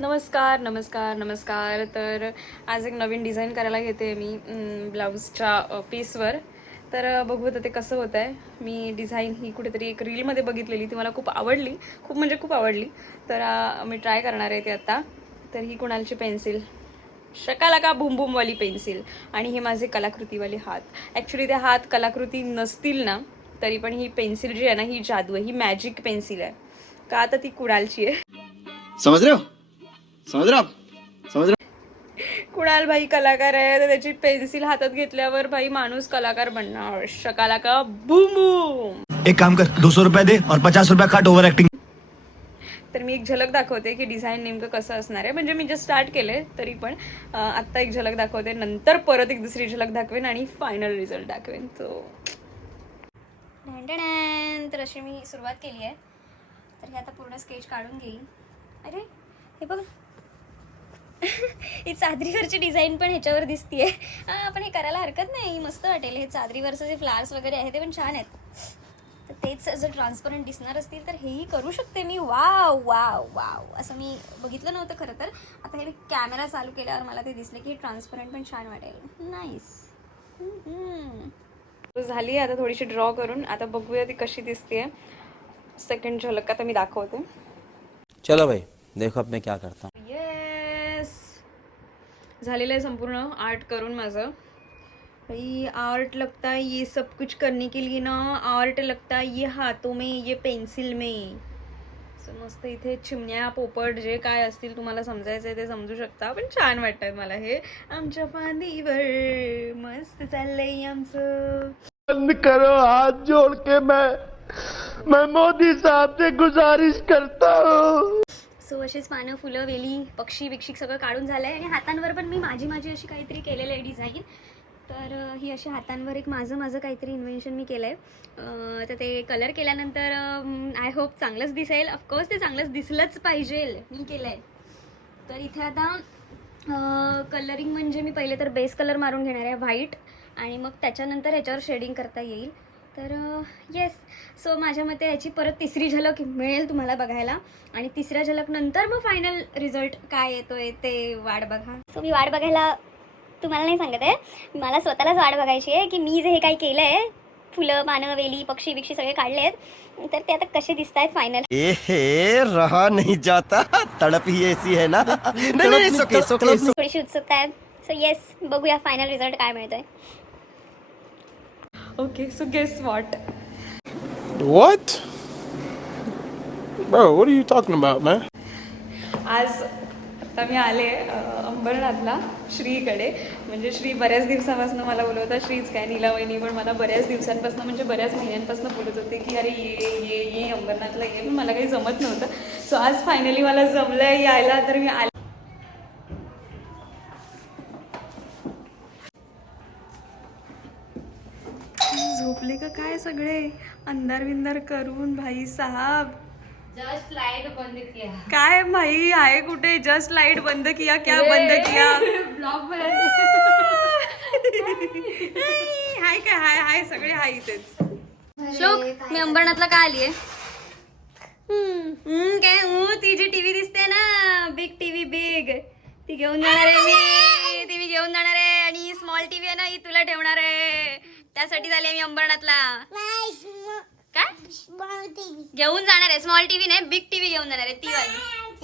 नमस्कार नमस्कार नमस्कार. तर आज एक नवीन डिझाईन करायला घेते मी ब्लाऊजच्या पीसवर. तर बघू ते कसं होतं आहे. मी डिझाईन ही कुठेतरी एक रीलमध्ये बघितलेली, ती मला खूप आवडली, खूप म्हणजे खूप आवडली. तर मी ट्राय करणार आहे ते आता. तर ही कुणालची पेन्सिल, शकालाका बूम बूमवाली पेन्सिल, आणि हे माझे कलाकृतीवाले हात. ॲक्च्युली ते हात कलाकृती नसतील ना तरी पण ही पेन्सिल जी आहे ना, ही जादू आहे, ही मॅजिक पेन्सिल आहे. का तर ती कुणालची आहे. समझ रहे हो? समझ रहे हो आप? समझ रहे कुणाल भाई कलाकार आहे, तर त्याची पेन्सिल हातात घेतल्यावर भाई माणूस कलाकार बनणार. शकाला का बूम बूम. हो? एक काम कर, 200 रुपये दे और 50 रुपये काट ओव्हर ऍक्टिंग. तर मी एक झलक दाखवते की डिझाईन नेमकं कसं असणार आहे. म्हणजे मी जस्ट स्टार्ट केले तरी पण आत्ता एक झलक दाखवते, नंतर परत एक दुसरी झलक दाखवेन आणि फायनल रिझल्ट दाखवेन. तर अशी मी सुरुवात केली आहे. तर हे आता पूर्ण स्केच काढून घेईन. अरे हे बघ, ही चादरीवरची डिझाईन पण ह्याच्यावर दिसतीये. पण हे करायला हरकत नाही, मस्त वाटेल. हे चादरीवरचं जे फ्लावर्स वगैरे आहे ते पण छान आहेत. तर तेच जर ट्रान्सपरंट दिसणार असतील तर हेही करू शकते मी. वाव वाव वाव, असं मी बघितलं नव्हतं खरं तर. आता हे मी कॅमेरा चालू केल्यावर मला ते दिसले की ट्रान्सपरंट पण छान वाटेल. नाईस. झाली आता थोडीशी ड्रॉ करून. आता बघूया ती कशी दिसते. सेकंड झलक आता मी दाखवते. चलो भाई देखो अब मैं क्या करता हूँ. येस, झालेलं आहे संपूर्ण आर्ट करून माझं. भाई आर्ट लगता है ये सब कुछ करने के लिए ना, आर्ट लगता है ये हाथों में, ये पेन्सिल में. मस्त इथे चिमण्या पोपट जे काय असतील तुम्हाला समजायचं आहे ते समजू शकता. पण छान वाटतंय मला हे. आमच्या फांदीवर मस्त चाललंय आमचं. बंद करो, हाथ जोड़ के मैं मोदी साहब से गुजारिश करता हूँ. सो अशीच पानं, फुलं, वेली, पक्षी बिक्षी सगळं काढून झालं आहे. आणि हातांवर पण मी माझी अशी काहीतरी केलेलं आहे डिझाईन. तर ही अशी हातांवर एक माझं काहीतरी इन्व्हेन्शन मी केलं आहे. तर ते कलर केल्यानंतर आय होप चांगलंच दिसेल. ऑफकोर्स ते चांगलंच दिसलंच पाहिजे, मी केलं आहे. तर इथे आता कलरिंग म्हणजे मी पहिले तर बेस कलर मारून घेणार आहे व्हाईट, आणि मग त्याच्यानंतर ह्याच्यावर शेडिंग करता येईल. तर येस, सो माझ्या मते ह्याची परत तिसरी झलक मिळेल तुम्हाला बघायला. आणि तिसऱ्या झलक नंतर मग फायनल रिझल्ट काय येतोय ते वाट बघा. सो मी वाट बघायला तुम्हाला नाही सांगत आहे, मला स्वतःलाच वाट बघायची आहे की मी जे हे काही केलं आहे, फुलं, पानं, वेली, पक्षी बिक्षी सगळे काढले आहेत, तर ते आता कसे दिसत आहेत फायनल. ए रहा नहीं जाता, तड़प ही ऐसी है ना. नहीं सोके थोडीशी उत्सुकता आहे. सो येस, बघूया फायनल रिझल्ट काय मिळतोय. Okay, so guess what. What? Bro, what are you talking about, man? आज आता मी आले अंबरनाथला श्रीकडे. म्हणजे श्री बऱ्याच दिवसापासून मला बोलवता. श्रीच काय, नीला वहिनी पण मला बऱ्याच दिवसांपासून, म्हणजे बऱ्याच महिन्यांपासून बोलत होते की अरे ये अंबरनाथला ये. पण मला काही जमत नव्हतं. सो आज फायनली मला जमलं आहे यायला. तर मी आले. झोपले का काय सगळे, अंधार विंदार करून. भाई साहब जस्ट लाइट बंद किया. काय भाई आहे कुठे? जस्ट लाईट बंद किया, क्या बंद किया? ब्लॉग हाय काय, हाय सगळे हाय इथेच. श्लोक, मी अंबरनाथला का आलीये? काय ती जी टीव्ही दिसते ना, बिग टीव्ही बिग, ती घेऊन जाणार आहे मी. ती मी घेऊन जाणार आहे. आणि स्मॉल टीव्ही आहे ना, ही तुला ठेवणार आहे. त्यासाठी झाले मी अंबरनाथला. काय घेऊन जाणार आहे? स्मॉल टीव्ही नाही, बिग टीव्ही घेऊन जाणार आहे, ती वाली.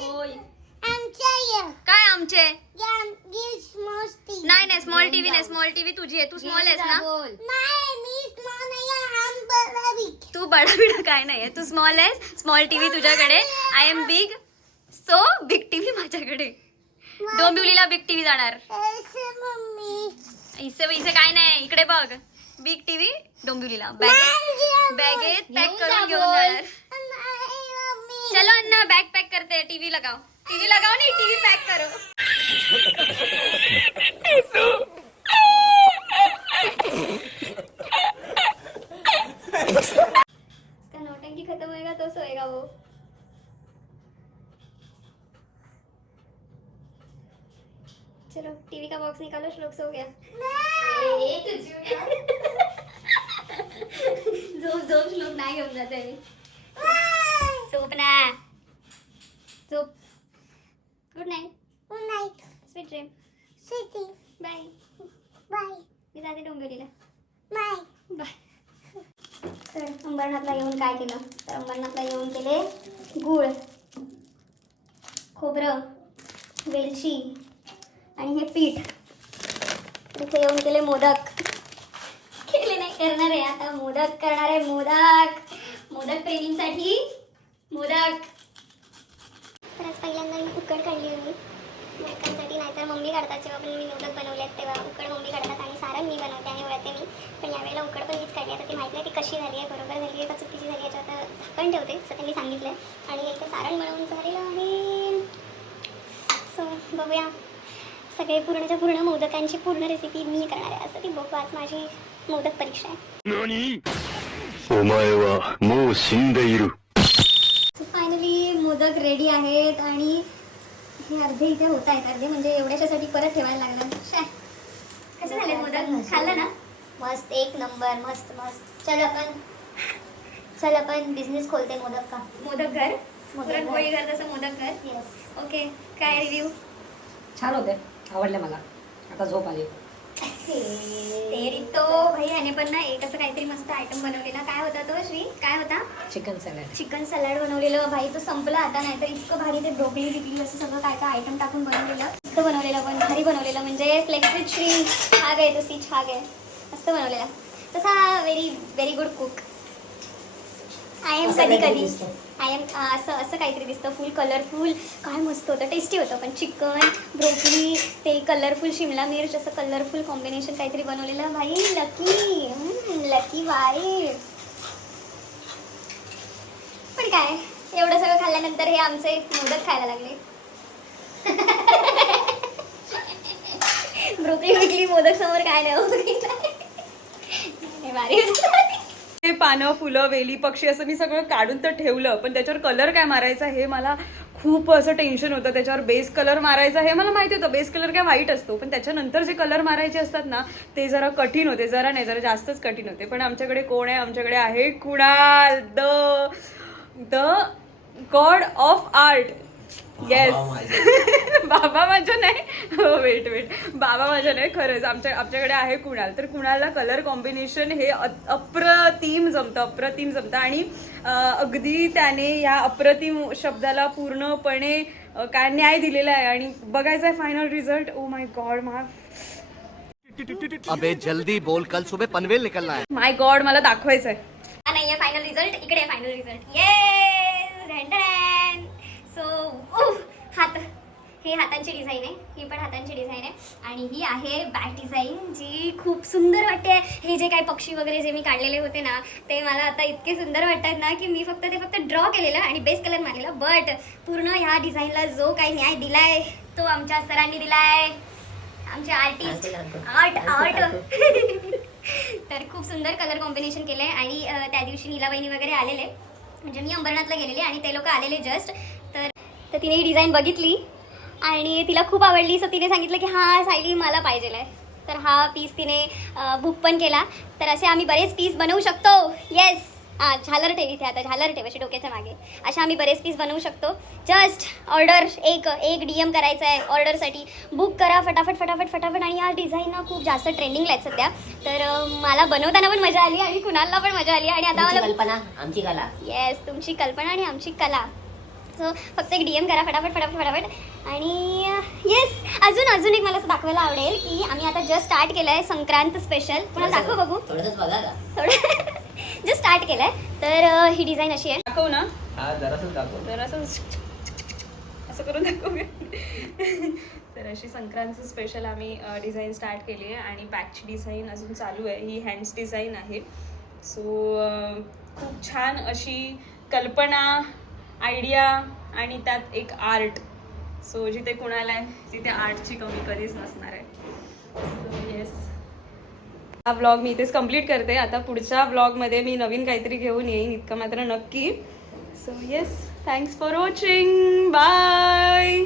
होय. काय आमचे? नाही स्मॉल टीव्ही नाही. स्मॉल टीव्ही तुझी आहे, तू स्मॉल आहेस ना. तू बडा बिडा काय नाहीये, तू स्मॉल आहेस. स्मॉल टीव्ही तुझ्याकडे, I am big, so big TV माझ्याकडे. डोंबिवलीला बिग टीव्ही जाणार. इसे काय नाही, इकडे बघ. बिग टीव्ही डोंबिवलीला बॅगेत पॅक करून घेऊन जाणार. चलो अन्ना, बॅग पॅक करते. टीव्ही लगाओ नाही, टीव्ही पॅक करो. इसका नौटंकी खत्म होएगा तो सोएगा वो. चलो टीवी का बॉक्स निकालो, श्लोक सो गया. झोप श्लोक, नाही घेऊन जाते मी. झोप ना, झोप. Good night. नेम? बाय मी जाते डोंबिवलीला. बाय. तर अंबरनाथला येऊन काय केलं, तर अंबरनाथला येऊन केले गूळ, खोबरं, वेलची आणि हे पीठ. इथे येऊन केले मोदक. केले नाही, करणार आहे आता. मोदक करणार आहे. मोदक प्रेमींसाठी मोदक. तर आज पहिल्यांदा मी उकड काढली होती मोदकांसाठी. नाहीतर मम्मी काढतात, जेव्हा पण मी मोदक बनवले आहेत तेव्हा उकड मम्मी काढतात आणि सारण मी बनवते आणि वळते मी. पण यावेळेला उकड पण मीच काढली. आता ती माहीत नाही ती कशी झाली आहे, बरोबर झाली आहे का चुकीची झाली आहे, याच्यावर झाकण ठेवते असं त्यांनी सांगितलं आहे. आणि इथे सारण बनवून झालेलं आहे. सो बघूया, सगळे पूर्णच्या पूर्ण मोदकांची पूर्ण रेसिपी मी करणार आहे. असं ती बघू, आज माझी मोदक परीक्षा आहे. फायनली मोदक रेडी आहेत आणि हे अर्धे इथे होत आहेत. अर्धे म्हणजे एवढ्याच्यासाठी परत ठेवायला लागलं. कसे झाले मोदक? खाल्लं ना? मस्त, एक नंबर, मस्त मस्त. चल आपण बिझनेस खोलते मोदक का. मोदक घर, पुरणपोळी घर तसं मोदक घर. येस. ओके, काय रिव्ह्यू? छान होते, आवडले मला. आता झोप आली. तेरी तो भाई याने पण ना एक असं काहीतरी मस्त आयटम बनवलेला. काय होता तो श्री? काय होता? Chicken salad. चिकन सॅलड बनवलेलं भाई. तो संपला आता, नाहीतर इतकं भारी ते ब्रोकली बिकली असं सगळं काय काय आयटम टाकून बनवलेलं. मस्त बनवलेलं, पण भारी बनवलेलं. म्हणजे फ्लेक्स विथ श्री छाग आहे, तो सी छाग आहे. मस्त बनवलेला. तसा very good cook. I am कधी असं काहीतरी दिसतं. फुल कलरफुल, काय मस्त होतं, टेस्टी होतं. पण चिकन, ब्रोकली, ते कलरफुल शिमला मिर्च, असं कलरफुल कॉम्बिनेशन काहीतरी बनवलेलं भाई. लकी बाई. पण काय, एवढं सगळं खाल्ल्यानंतर हे आमचे मोदक खायला लागले. ब्रोकली बिकली मोदक समोर काय नाही. भारी. हे पानं, फुलं, वेली, पक्षी असं मी सगळं काढून तर ठेवलं, पण त्याच्यावर कलर काय मारायचा हे मला खूप असं टेन्शन होतं. त्याच्यावर बेस कलर मारायचा हे मला माहिती होतं. बेस कलर काय व्हाईट असतो, पण त्याच्यानंतर जे कलर मारायचे असतात ना ते जरा कठीण होते. जरा जास्तच कठीण होते. पण आमच्याकडे कोण आहे? आमच्याकडे आहे Kunal, the God of art. Yes. बाबा माझ्या नाही, वेट बाबा माझ्या नाही, खरंच आमच्याकडे आहे कुणाल. तर कुणालला कलर कॉम्बिनेशन हे अप्रतिम जमतं आणि अगदी त्याने या अप्रतिम शब्दाला पूर्णपणे काय न्याय दिलेला आहे. आणि बघायचा आहे final result. Oh my God, अबे जल्दी बोल, कल सुबह पनवेल निकलना है. माय गॉड, मला दाखवायचं आहे. हा नाहीये फायनल रिझल्ट. इकडे फायनल रिझल्ट. ये सो हात, हे हातांची डिझाईन आहे. ही पण हातांची डिझाईन आहे. आणि ही आहे बॅक डिझाईन, जी खूप सुंदर वाटते. हे जे काही पक्षी वगैरे जे मी काढलेले होते ना ते मला आता इतके सुंदर वाटतात ना की मी फक्त ड्रॉ केलेलं आणि बेस कलर मारलेला. बट पूर्ण ह्या डिझाईनला जो काही न्याय दिलाय तो आमच्या सरांनी दिलाय, आमचे आर्टिस्ट. आर्ट तर खूप सुंदर कलर कॉम्बिनेशन केलंय. आणि त्या दिवशी नीलाबाईनी वगैरे आलेले, म्हणजे मी अंबरनाथला गेलेले आणि ते लोक आलेले जस्ट. तर तिने ही डिझाईन बघितली आणि तिला खूप आवडली. सो तिने सांगितलं की हा सायली मला पाहिजे आहे. तर हा पीस तिने बुक पण केला. तर असे आम्ही बरेच पीस बनवू शकतो. येस. झालर ठेव इथे, आता झालर ठेव अशी डोक्याच्या मागे. असे आम्ही बरेच पीस बनवू शकतो. जस्ट ऑर्डर एक DM करायचं आहे ऑर्डरसाठी. बुक करा फटाफट. आणि या डिझाईन ना खूप जास्त ट्रेंडिंगला आहेत सध्या. तर मला बनवताना पण मजा आली आणि कुणालला पण मजा आली. आणि आता मला कल्पना, आमची कला. येस, तुमची कल्पना आणि आमची कला. सो फक्त एक DM करा फटाफट. आणि येस, अजून एक मला असं दाखवायला आवडेल की आम्ही आता जस्ट स्टार्ट केलं आहे संक्रांत स्पेशल. पुन्हा दाखव बघू. थोडंसंच बघा का. थोडं जस्ट स्टार्ट केलं आहे. तर ही डिझाईन अशी आहे. दाखव ना. हाँ जरासंच दाखव. जरासं असं करून दाखव. तर अशी संक्रांतचं स्पेशल आम्ही डिझाईन स्टार्ट केली आहे. आणि बॅकची डिझाईन अजून चालू आहे. ही हँड्स डिझाईन आहे. सो खूप छान अशी कल्पना, आयडिया आणि त्यात एक आर्ट. सो जिथे कुणाला आहे तिथे आर्टची कमी कधीच नसणार आहे. सो येस, हा व्लॉग मी इथेच कम्प्लीट करते. आता पुढच्या व्लॉगमध्ये मी नवीन काहीतरी घेऊन येईन, इतकं मात्र नक्की. So yes, thanks for watching. Bye.